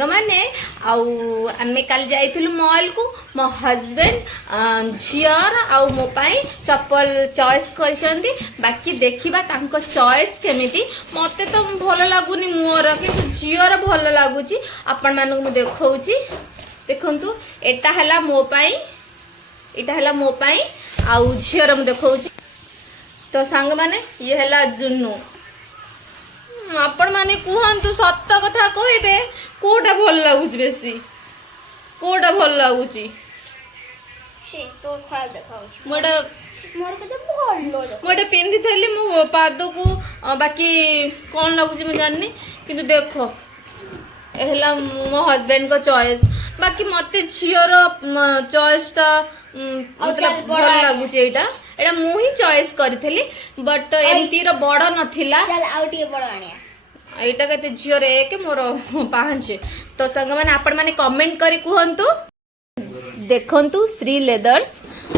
सांग मैंने आमे कल जाइलु मॉल को मो हजबैंड झीर आ मो पाई चप्पल चॉइस कर बाकी देखा तांको चॉइस केमिति मते तो भल लगुनि मोर कि झीर भल लगुच आपण मानक मु देखौची देखंतु एटा हला मो पाई एटा हला मो पाई आ झीर मु देखौची तो सांग माने ये हला जुन्नू आपण माने कहतु सत कथा कहबे कोटा भल लगुच बेसी कोटा भल लगुच से तो खराब देखाउछ मोटा मोर कते भल मोटा पिंधि थली मु पाद को बाकी कौन लगुच मैं जाननी किंतु देखो एहला मो हस्बैंड को चॉइस बाकी मते झियर चॉइसटा मतलब भल लगुच एटा एटा मु ही चॉइस करथली बट एमती रो बड़ नथिला चल आउटी बड़ आनिया एटा कते झियर एक मोर 5 तो संग माने आपण माने कमेंट करी कहंतु देखंतु श्री लेदर्स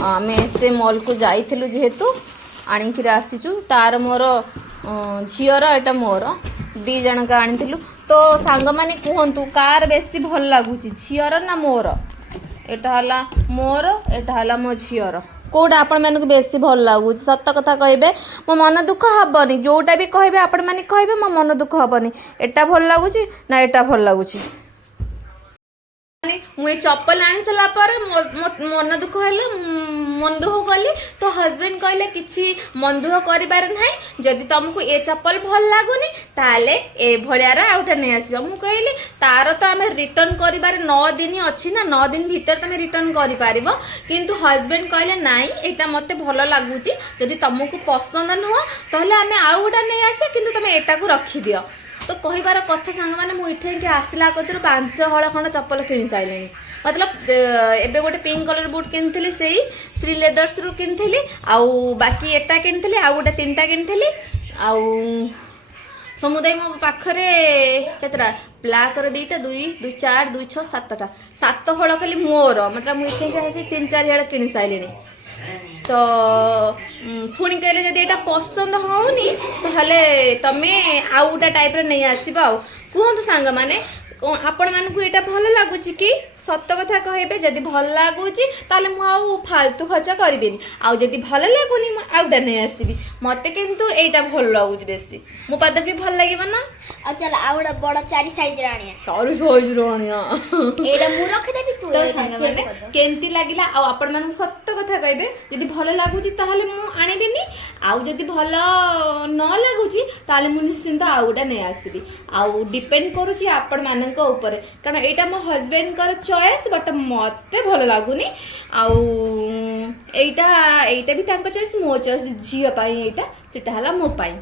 आमे से मॉल को जाइथिलु जेहेतु आनिकिर आसीचु तार मोर झियर एटा मोर दी जन का आनिथिलु तो सांग माने कहंतु कार बेसी भल लागुची झियर ना मोर एटा हला मोर एटा हला मो झियर कोडा आपण मानक बेसी भल लागुच सत कथा कहबे मो मन दुख हबनी जोटा भी कहबे आपण माने कहबे मो मन दुख हबनी एटा भल लागुच ना एटा भल लागुच मुझे चप्पल आनी सारा पर मन दुख है मन दुख कली तो हस्बैंड कहले किसी मन दुख कर जदि तुमको ये चप्पल भल लगुनि ताले ए भलियार आउटा नहीं आसबा मु कहली तार तो आम रिटर्न कर 9 दिन अच्छी ना 9 दिन भीतर तुम रिटर्न कर पारिबो किंतु हस्बैंड कहले नाई एटा मते भल लागुची जदि तुमको पसंद नुह ताले आम आउ गोटा नहीं आसे किंतु तुम एटा को रखी दियो तो कहबार कथा सांग मैंने मुझे आसला कतरू 5 हल खंड चप्पल किणी सारे मतलब एबे गोटे पिंक कलर बुट किनी से श्री लेदर्स रु किनी आउ बाकी एटा किनी आउ गोटे 3टा किनी आउ समुदाय मो पाखरे केतरा ब्लैक रे 2टा 2 2 4 2 6 7टा 7 हल खाली मोर मतलब मुझे 3-4 हल किणी सारे तो पुणी कहले जब यहाँ पसंद होनी ताहले तमे आउ गोटा टाइप नहीं आसब कहतु सांग माने आपण मानक यहाँ भल लगुच कि सत कथा कहबे जदि भल लगुच ताले मु आउ फालतू खर्च करबेनी आउ जदि भल लगुनी मु आउटा नहीं आसबी मते किंतु एटा भल लगुच बेसी मो पाद के भल लागिबा ना आ चल आउडा बड़ 4 साइज रानिया 4 साइज रानिया एटा मु रखि देबी तू तो सांग माने केमती लागिला आ आपण मानक सत कथा कहबे जदि भल लगुच ताहले मु आनिबेनी आउ जदि भल न लगुच ताले मु निश्चिंत आउटा नहीं आसबी आउ डिपेंड करूची आपण मानक ऊपर कारण एटा मो हस्बैंड कर चॉइस बट मते भल लागुनी आउ एटा एटा भी तांको चॉइस मो चॉइस झियो पाई एटा सेटा हला मो पाई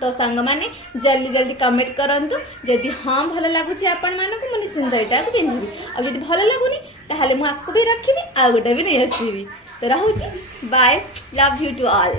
तो सांग माने जल्दी जल्दी कमेंट करंतु जदि हाँ भल लगुच आपण मानक मु निश्चिंत एटा पिंधिबी आ जदि भल लागुनी ताहले मु आकु भी रखिबी आ गोटा भी नहीं आसीबी तो रहूची bye love you to all.